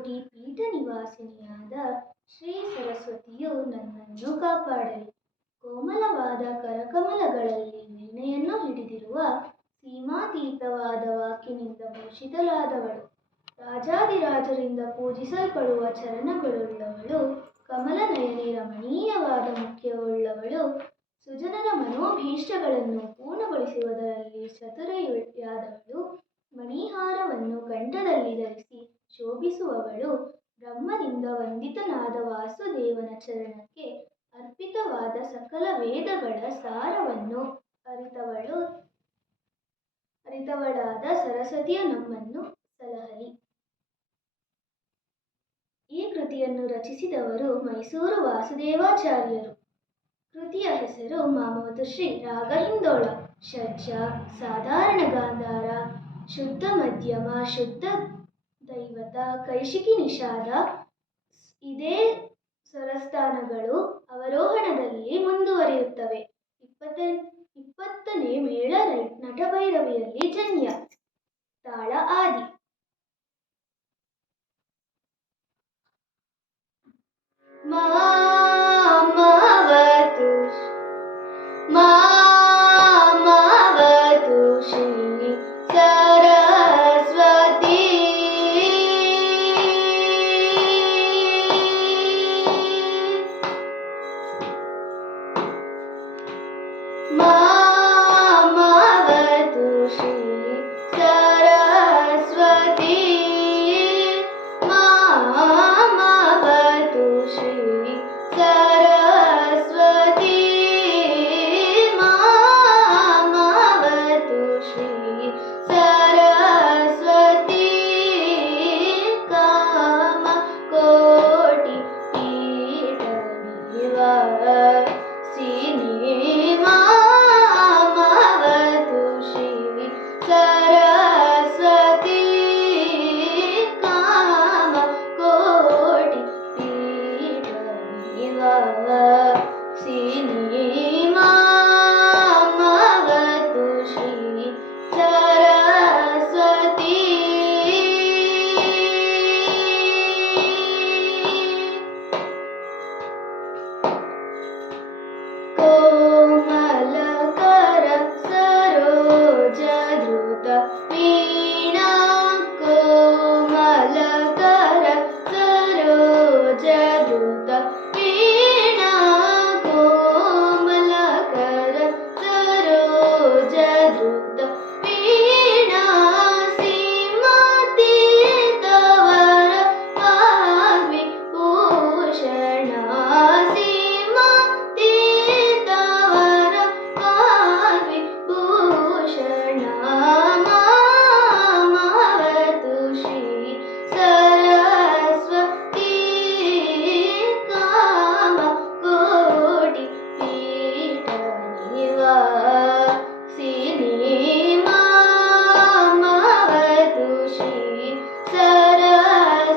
ಕೋಟಿ ಪೀಠ ನಿವಾಸಿನಿಯಾದ ಶ್ರೀ ಸರಸ್ವತಿಯು ನನ್ನನ್ನು ಕಾಪಾಡಲಿ. ಕೋಮಲವಾದ ಕರಕಮಲಗಳಲ್ಲಿ ವೀಣೆಯನ್ನು ಹಿಡಿದಿರುವ ಸೀಮಾತೀತವಾದ ವಾಕಿನಿಂದ ಭೂಷಿತಳಾದವಳು, ರಾಜಾದಿರಾಜರಿಂದ ಪೂಜಿಸಲ್ಪಡುವ ಚರಣಗಳುಳ್ಳವಳು, ಕಮಲನಯನಿ ರಮಣೀಯವಾದ ಮುಖ್ಯವುಳ್ಳವಳು, ಸುಜನರ ಮನೋಭೀಷ್ಟಗಳನ್ನು ಪೂರ್ಣಗೊಳಿಸುವುದರಲ್ಲಿ ಚತುರೆಯಾದವಳು, ಮಣಿಹಾರವನ್ನು ಕಂಠದಲ್ಲಿ ಧರಿಸಿ ಶೋಭಿಸುವವಳು, ಬ್ರಹ್ಮನಿಂದ ವಂದಿತನಾದ ವಾಸುದೇವನ ಚರಣಕ್ಕೆ ಅರ್ಪಿತವಾದ ಸಕಲ ವೇದಗಳ ಸಾರವನ್ನು ಅರಿತವಳಾದ ಸರಸ್ವತಿಯು ನಮ್ಮನ್ನು ಸಲಹಲಿ. ಈ ಕೃತಿಯನ್ನು ರಚಿಸಿದವರು ಮೈಸೂರು ವಾಸುದೇವಾಚಾರ್ಯರು. ಕೃತಿಯ ಹೆಸರು ಮಾಮವತುಶ್ರೀ ರಾಗ ಹಿಂದೋಳ. ಷಡ್ಜ, ಸಾಧಾರಣ ಗಾಂಧಾರ, ಶುದ್ಧ ಮಧ್ಯಮ, ಶುದ್ಧ ದೈವತ, ಕೈಶಿಕಿ ನಿಷಾದ ಇದೇ ಸ್ವರಸ್ಥಾನಗಳು ಅವರೋಹಣದಲ್ಲಿ ಮುಂದುವರಿಯುತ್ತವೆ. 20ನೇ ಮೇಳ ನಟಭೈರವಿಯಲ್ಲಿ ಜನ್ಯ. ತಾಳ ಆದಿ. ಮಾಮವತು ಶ್ರೀ ಸರಸ್ವತಿ ಮಾಮವತು ಶ್ರೀ ಸರಸ್ವತಿ ಮಾಮವತು ಶ್ರೀ ಸರಸ್ವತಿ ಮಾಮವತು ಶ್ರೀ ಸರಸ್ವತಿ ಕಾಮ ಕೋಟಿ ಪೀಠ ನಿವಾಸಿನಿ ಮಾಮವತು ಶ್ರೀ ಸರಸ್ವತಿ ಕಾಮ ಕೋಟಿ ಪೀಠ ನಿವಾಸಿನಿ ಮಾಮವತು ಶ್ರೀ ಸರಸ್ವತಿ ಕೋಮಲಕರ ಸರೋಜ ಧೃತ ವೀಣಾ ಕೋಮಲಕರ ಸರೋಜ ಧೃತ ವೀಣಾ ಕೋಮಲಕರ ಸರೋಜ ಧೃತ ವೀಣಾ ಸೀಮಾತೀತವರ ವಾಗ್ವಿಭೂಷಣ ಸೀಮಾತೀತವರ ವಾಗ್ವಿಭೂಷಣ ಮಾಮವತು ಶ್ರೀ ಸರಸ್ವತಿ ಕಾಮ ಕೋಟಿ ಪೀಠ ನಿವಾಸಿನಿ ಮಾಮವತು ಶ್ರೀ ಸರಸ್ವತಿ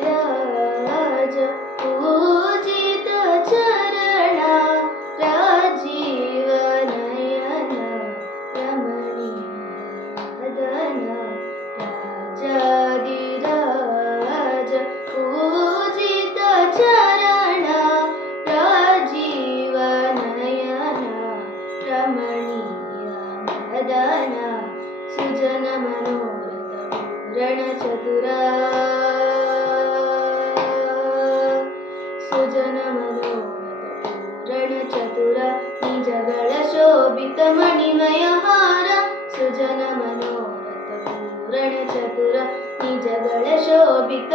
ರಾಜಾದಿರಾಜ ಪೂಜಿತ ಚರಣ ರಾಜೀವ ನಯನ ರಮಣೀಯದನ ರಾಜಾದಿರಾಜ ಪೂಜಿತ ಚರಣ ರಾಜೀವ ನಯನ ರಮಣೀಯ ಮದನ ಸುಜನ ಮನೋರಥ ಪೂರಣ ಚತುರ ಸುಜನ ಮನೋರಥ ಪೂರಣ ಚತುರ ನಿಜಗಳ ಶೋಭಿತ ಮಣಿಮಯ ಹಾರ ಸುಜನ ಮನೋರಥ ಪೂರಣ ಚತುರ ನಿಜಗಳ ಶೋಭಿತ